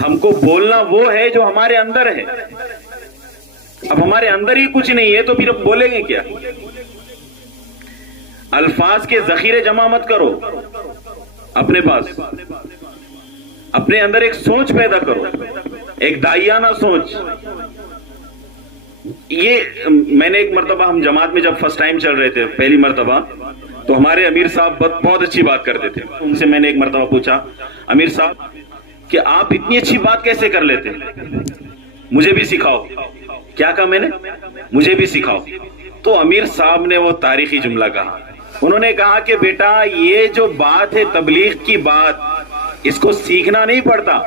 ہم کو بولنا وہ ہے جو ہمارے اندر ہے. اب ہمارے اندر ہی کچھ نہیں ہے تو پھر بولیں گے کیا؟ الفاظ کے ذخیرے جمع مت کرو اپنے پاس. اپنے اندر ایک سوچ پیدا کرو، ایک دائیانہ سوچ. یہ میں نے ایک مرتبہ، ہم جماعت میں جب فرسٹ ٹائم چل رہے تھے پہلی مرتبہ، تو ہمارے امیر صاحب بہت اچھی بات کرتے تھے. ان سے میں نے ایک مرتبہ پوچھا، امیر صاحب کہ آپ اتنی اچھی بات کیسے کر لیتے، مجھے بھی سکھاؤ. کیا کہا میں نے؟ مجھے بھی سکھاؤ. تو امیر صاحب نے وہ تاریخی جملہ کہا. انہوں نے کہا کہ بیٹا یہ جو بات ہے تبلیغ کی بات، اس کو سیکھنا نہیں پڑتا.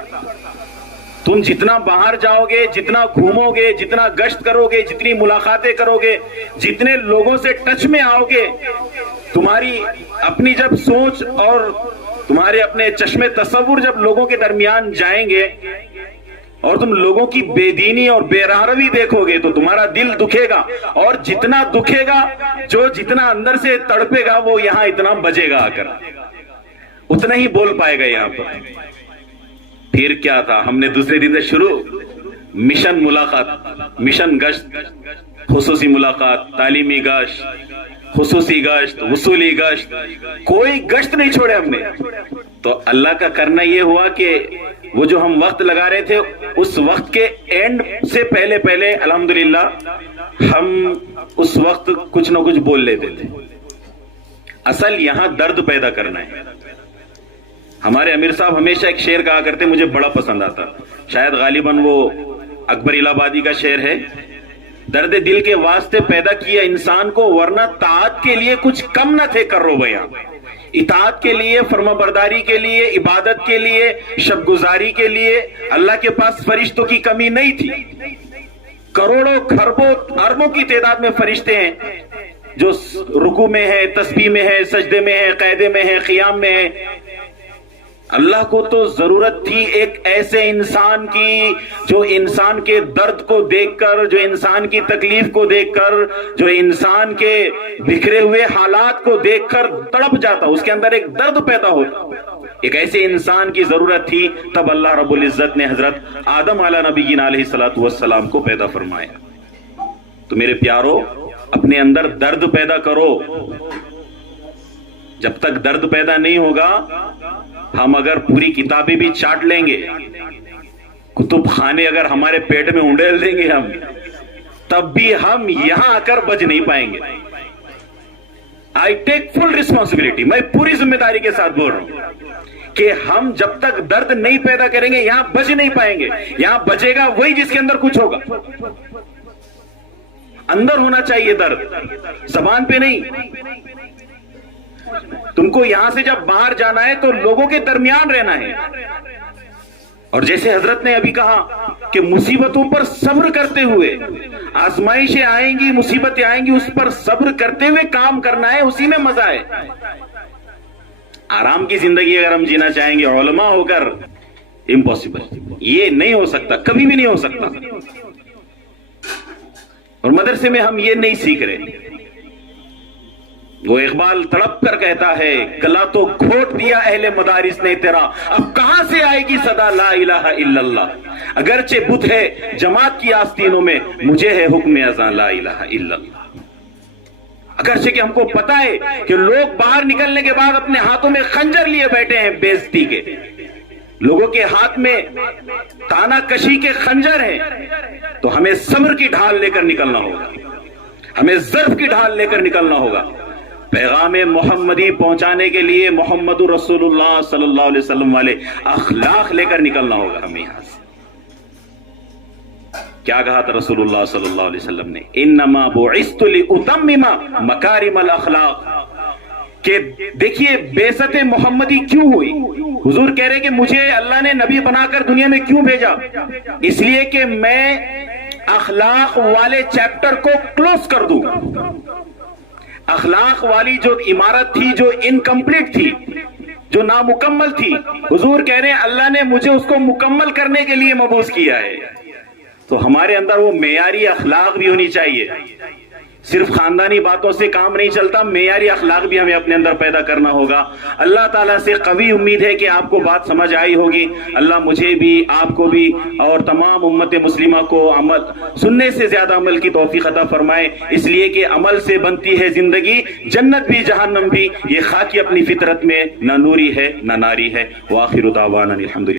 تم جتنا باہر جاؤ گے، جتنا گھومو گے، جتنا گشت کرو گے، جتنی ملاقاتیں کرو گے، جتنے لوگوں سے ٹچ میں آؤ گے، تمہاری اپنی جب سوچ اور تمہارے اپنے چشمے تصور جب لوگوں کے درمیان جائیں گے اور تم لوگوں کی بے دینی اور بے راہروی دیکھو گے تو تمہارا دل دکھے گا. اور جتنا دکھے گا، جو جتنا اندر سے تڑپے گا، وہ یہاں اتنا بجے گا آ کر، اتنا ہی بول پائے گا یہاں پر. پھر کیا تھا، ہم نے دوسرے دن سے شروع مشن ملاقات، مشن گشت، خصوصی ملاقات، تعلیمی گشت، خصوصی گشت، وصولی گشت، کوئی گشت نہیں چھوڑے ہم نے. تو اللہ کا کرنا یہ ہوا کہ وہ جو ہم وقت لگا رہے تھے، اس وقت کے اینڈ سے پہلے پہلے الحمدللہ ہم اس وقت کچھ نہ کچھ بول لیتے تھے. اصل یہاں درد پیدا کرنا ہے. ہمارے امیر صاحب ہمیشہ ایک شعر کہا کرتے، مجھے بڑا پسند آتا، شاید غالباً وہ اکبر الہ آبادی کا شعر ہے، درد دل کے واسطے پیدا کیا انسان کو، ورنہ طاعت کے لیے کچھ کم نہ تھے کرو بیاں. اطاعت کے لیے، فرما برداری کے لیے، عبادت کے لیے، شب گزاری کے لیے اللہ کے پاس فرشتوں کی کمی نہیں تھی. کروڑوں کھربوں اربوں کی تعداد میں فرشتے ہیں جو رکوع میں ہیں، تسبیح میں ہیں، سجدے میں ہیں، قیدے میں ہیں، قیام میں ہیں. اللہ کو تو ضرورت تھی ایک ایسے انسان کی جو انسان کے درد کو دیکھ کر، جو انسان کی تکلیف کو دیکھ کر، جو انسان کے بکھرے ہوئے حالات کو دیکھ کر تڑپ جاتا، اس کے اندر ایک درد پیدا ہوتا. ایک ایسے انسان کی ضرورت تھی. تب اللہ رب العزت نے حضرت آدم علیہ نبینا علیہ الصلوۃ والسلام کو پیدا فرمایا. تو میرے پیارو، اپنے اندر درد پیدا کرو. جب تک درد پیدا نہیں ہوگا، ہم اگر پوری کتابیں بھی چاٹ لیں گے، کتب خانے اگر ہمارے پیٹ میں انڈیل دیں گے ہم، تب بھی ہم یہاں آ کر بچ نہیں پائیں گے. آئی ٹیک فل ریسپانسبلٹی، میں پوری ذمہ داری کے ساتھ بول رہا ہوں کہ ہم جب تک درد نہیں پیدا کریں گے یہاں بچ نہیں پائیں گے. یہاں بچے گا وہی جس کے اندر کچھ ہوگا. اندر ہونا چاہیے درد، زبان پہ نہیں. تم کو یہاں سے جب باہر جانا ہے تو لوگوں کے درمیان رہنا ہے. اور جیسے حضرت نے ابھی کہا کہ مصیبتوں پر صبر کرتے ہوئے، آزمائشیں آئیں گی، مصیبتیں آئیں گی، اس پر صبر کرتے ہوئے کام کرنا ہے، اسی میں مزہ ہے. آرام کی زندگی اگر ہم جینا چاہیں گے علماء ہو کر، امپاسبل، یہ نہیں ہو سکتا، کبھی بھی نہیں ہو سکتا. اور مدرسے میں ہم یہ نہیں سیکھ رہے. وہ اقبال تڑپ کر کہتا ہے، گلا تو گھوٹ دیا اہل مدارس نے تیرا، اب کہاں سے آئے گی صدا لا الہ الا اللہ. اگرچہ بت ہے جماعت کی آستینوں میں، مجھے ہے حکم اذاں لا الہ الا اللہ. اگرچہ کہ ہم کو پتا ہے کہ لوگ باہر نکلنے کے بعد اپنے ہاتھوں میں خنجر لیے بیٹھے ہیں بے عزتی کے، لوگوں کے ہاتھ میں تانا کشی کے خنجر ہیں، تو ہمیں صبر کی ڈھال لے کر نکلنا ہوگا، ہمیں ظرف کی ڈھال لے کر نکلنا ہوگا. پیغام محمدی پہنچانے کے لیے محمد رسول اللہ صلی اللہ علیہ وسلم والے اخلاق لے کر نکلنا ہوگا ہمیں یہاں سے. کیا کہا تھا رسول اللہ صلی اللہ علیہ وسلم نے؟ انما بعثت لاتمم مکارم الاخلاق. کہ دیکھیے بعثت محمدی کیوں ہوئی. حضور کہہ رہے کہ مجھے اللہ نے نبی بنا کر دنیا میں کیوں بھیجا؟ اس لیے کہ میں اخلاق والے چیپٹر کو کلوز کر دوں. اخلاق والی جو عمارت تھی، جو انکمپلیٹ تھی، جو نامکمل تھی، حضور کہہ رہے ہیں اللہ نے مجھے اس کو مکمل کرنے کے لیے مبعوث کیا ہے. تو ہمارے اندر وہ معیاری اخلاق بھی ہونی چاہیے صرف خاندانی باتوں سے کام نہیں چلتا، معیاری اخلاق بھی ہمیں اپنے اندر پیدا کرنا ہوگا۔ اللہ تعالیٰ سے قوی امید ہے کہ آپ کو بات سمجھ آئی ہوگی۔ اللہ مجھے بھی، آپ کو بھی اور تمام امت مسلمہ کو عمل سننے سے زیادہ عمل کی توفیق عطا فرمائے، اس لیے کہ عمل سے بنتی ہے زندگی، جنت بھی جہنم بھی۔ یہ خاکی اپنی فطرت میں نہ نوری ہے نہ ناری ہے۔ وآخر دعوانا الحمدللہ۔